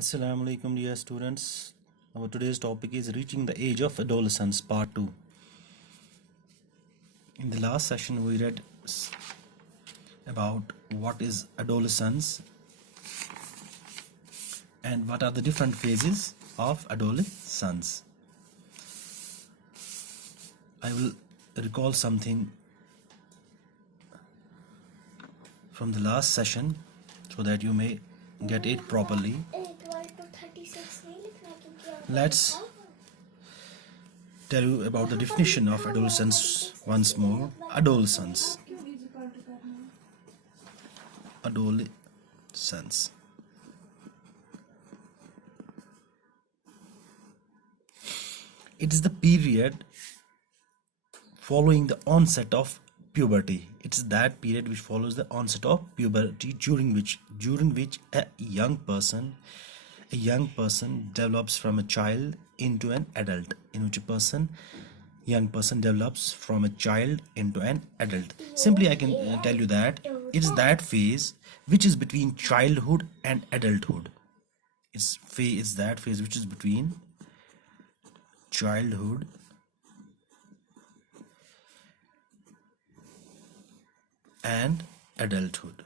Assalamu alaikum dear students. Our today's topic is reaching the age of adolescence part 2. In the last session we read about what is adolescence and what are the different phases of adolescence. I will recall something from the last session so that you may get it properly. Let's tell you about the definition of adolescence once more. Adolescence. Adolescence. It is the period following the onset of puberty. It's that period which follows the onset of puberty, during which a young person develops from a child into an adult. In which young person develops from a child into an adult. Simply I can tell you that it's that phase which is between childhood and adulthood. It's that phase which is between childhood and adulthood.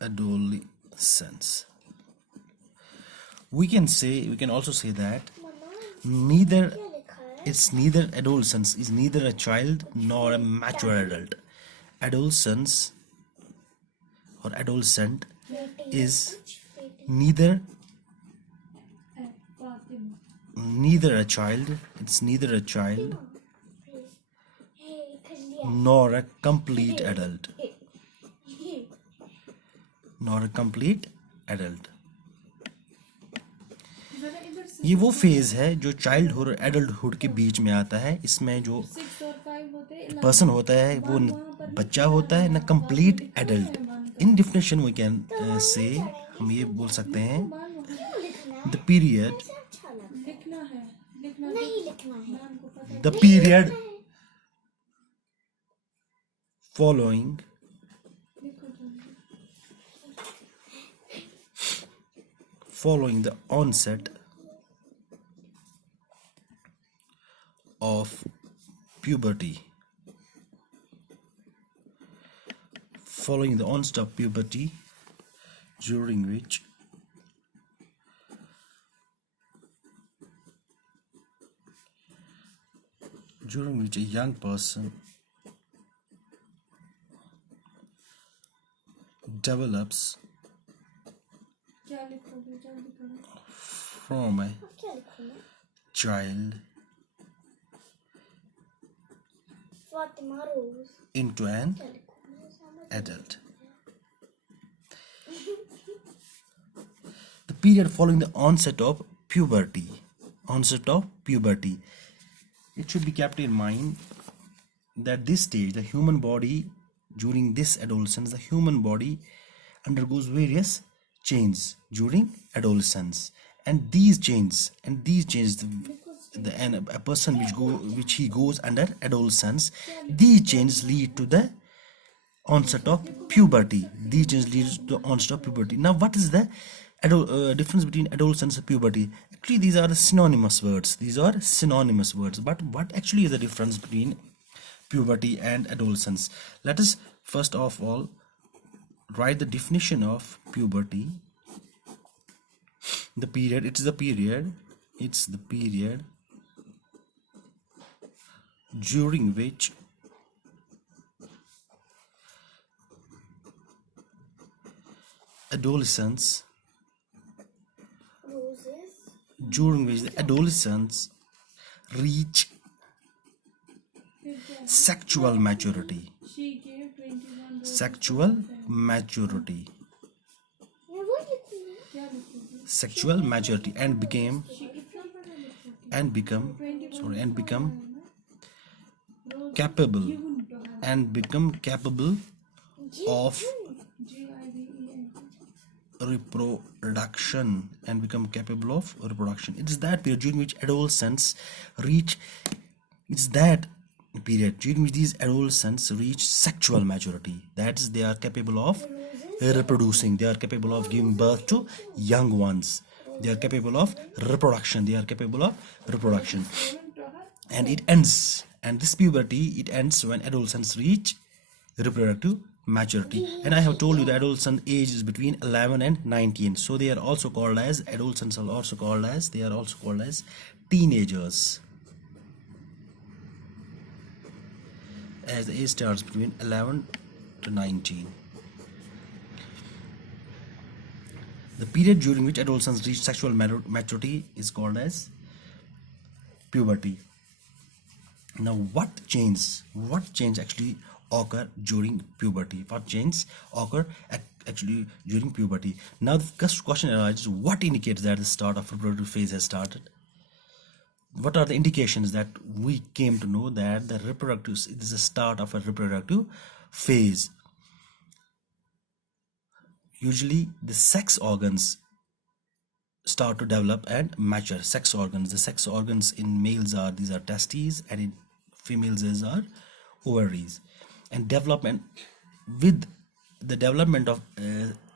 Adolescence. We can also say that adolescence is neither a child nor a mature adult. Adolescence or adolescent is neither a child, nor a complete adult. ये वो phase है जो childhood और adulthood के बीच में आता है. इसमें जो पर्सन होता है वो बच्चा होता है ना complete adult. In definition we can say हम ये बोल सकते हैं the period following the onset of puberty. During which a young person develops from a child into an adult. The period following the onset of puberty. It should be kept in mind that this stage, the human body, during this adolescence, the human body undergoes various changes during adolescence, and these changes, a person which he goes under adolescence, these changes lead to the onset of puberty. Now, what is the difference between adolescence and puberty? Actually, these are synonymous words. But what actually is the difference between puberty and adolescence? Let us first of all write the definition of puberty. It's the period during which adolescents reach sexual maturity and become capable of reproduction. It is that period during which adolescents reach, it's that period during which these adolescents reach sexual maturity. That is, they are capable of reproducing, they are capable of giving birth to young ones, they are capable of reproduction, they are capable of reproduction. And it ends, and this puberty, it ends when adolescents reach reproductive maturity. And I have told you the adolescent age is between 11 and 19, so they are also called as, adolescents are also called as, they are also called as teenagers, as the age starts between 11 to 19. The period during which adolescents reach sexual maturity is called as puberty. Now, what change actually occur during puberty? What change occur actually during puberty? Now, the question arises: what indicates that the start of reproductive phase has started? What are the indications that we came to know that the reproductive, it is the start of a reproductive phase? Usually, the sex organs start to develop and mature. Sex organs. The sex organs in males are, these are testes, and in females these are ovaries. And development, with the development of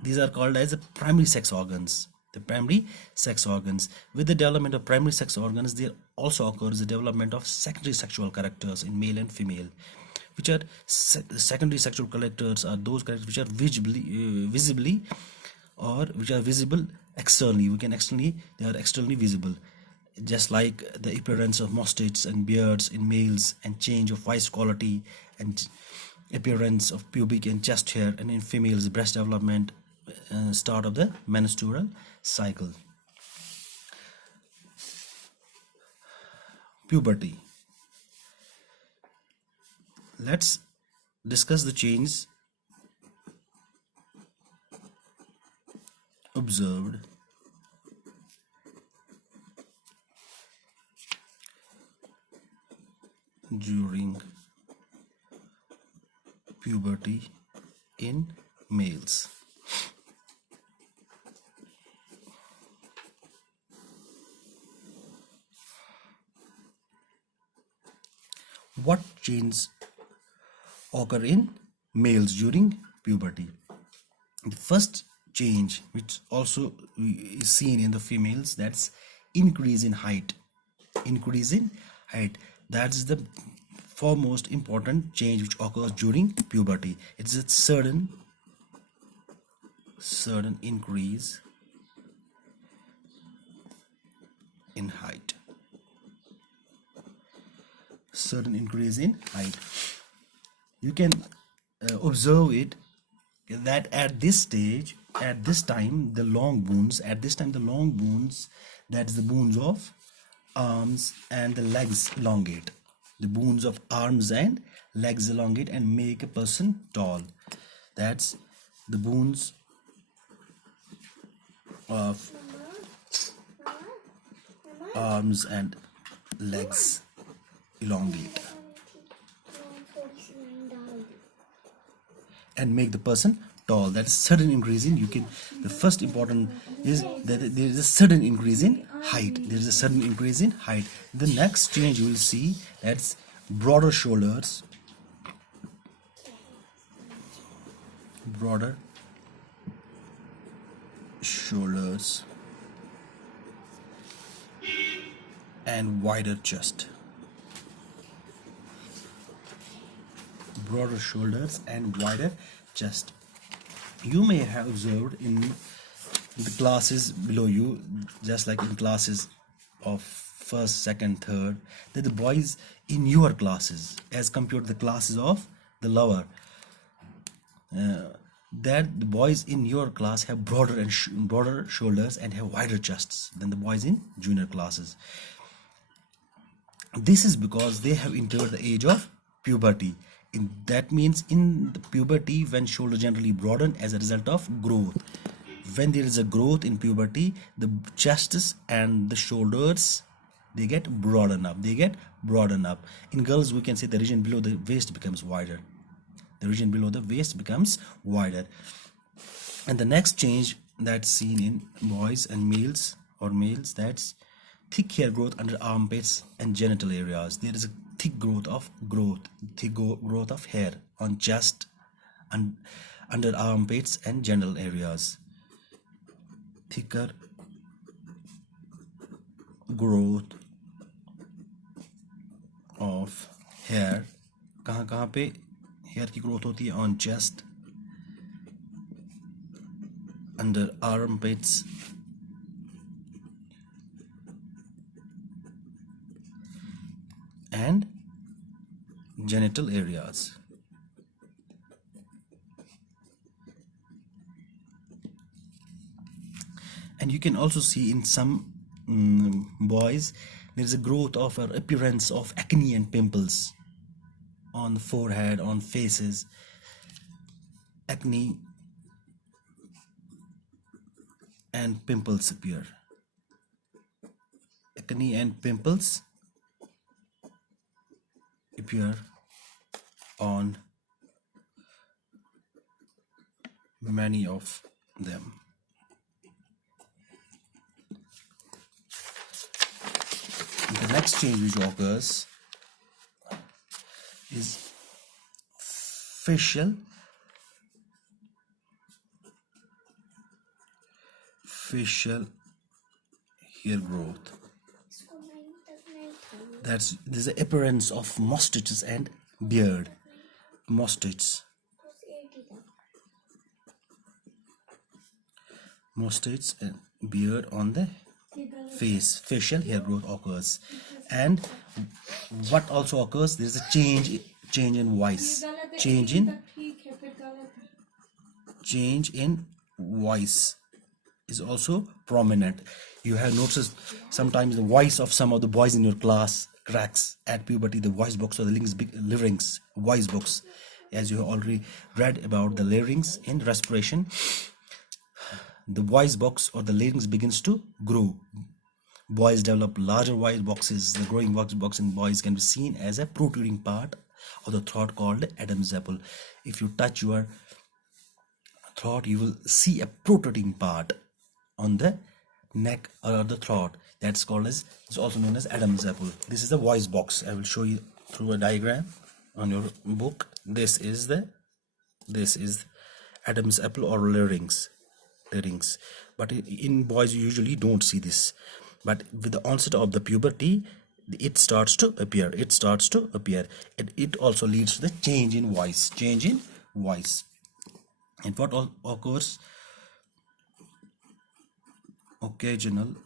these are called as the primary sex organs. The primary sex organs. With the development of primary sex organs, there also occurs the development of secondary sexual characters in male and female. Which are secondary sexual characters are those characters which are visibly or which are visible externally. We can externally, they are externally visible, just like the appearance of mustaches and beards in males, and change of voice quality, and appearance of pubic and chest hair, and in females breast development, start of the menstrual cycle. Puberty. Let's discuss the change observed during puberty in males. What changes occur in males during puberty? The first change, which also is seen in the females, that's increase in height. Increase in height, that's the foremost important change which occurs during puberty. It's a sudden increase in height. Sudden increase in height. You can observe it that at this stage, at this time, the long bones, that's the bones of arms and the legs elongate. The bones of arms and legs elongate and make a person tall. That's the bones of arms and legs elongate and make the person tall. That is sudden increase in, the first important is that there is a sudden increase in height. There is a sudden increase in height. The next change you will see, that's broader shoulders. Broader shoulders and wider chest. Broader shoulders and wider chest. You may have observed in the classes below you, just like in classes of first, second, third, that the boys in your classes, as compared to the classes of the lower, that the boys in your class have broader shoulders and have wider chests than the boys in junior classes. This is because they have entered the age of puberty. That means in the puberty, when shoulders generally broaden as a result of growth. When there is a growth in puberty, the chests and the shoulders, they get broaden up. In girls, we can say the region below the waist becomes wider. And the next change that's seen in boys and males, that's thick hair growth under armpits and genital areas. There is a thick growth of hair on chest and under armpits and genital areas. Thicker growth of hair. कहाँ पे hair की growth होती है? On chest, under armpits and genital areas. And you can also see in some boys there is a growth of or appearance of acne and pimples on the forehead, on faces. Acne and pimples appear. Acne and pimples appear on many of them. The next change which occurs is facial hair growth. There's the appearance of mustaches and beard. Mustaches and beard on the face. Facial hair growth occurs. And what also occurs, there is a change in voice. Change in voice is also prominent. You have noticed sometimes the voice of some of the boys in your class cracks at puberty. The voice box or the larynx voice box, as you have already read about the larynx in respiration, the voice box or the larynx begins to grow. Boys develop larger voice boxes. The growing voice box in boys can be seen as a protruding part of the throat called Adam's apple. If you touch your throat, you will see a protruding part on the neck or the throat. That's called as, it's also known as Adam's apple. This is the voice box. I will show you through a diagram on your book. This is Adam's apple or larynx. But in boys you usually don't see this. But with the onset of the puberty, it starts to appear. It also leads to the change in voice. And what all occurs? Occasional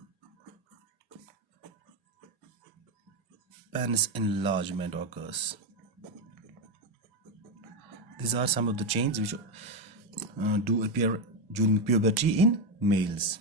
penis enlargement occurs. These are some of the changes which do appear during puberty in males.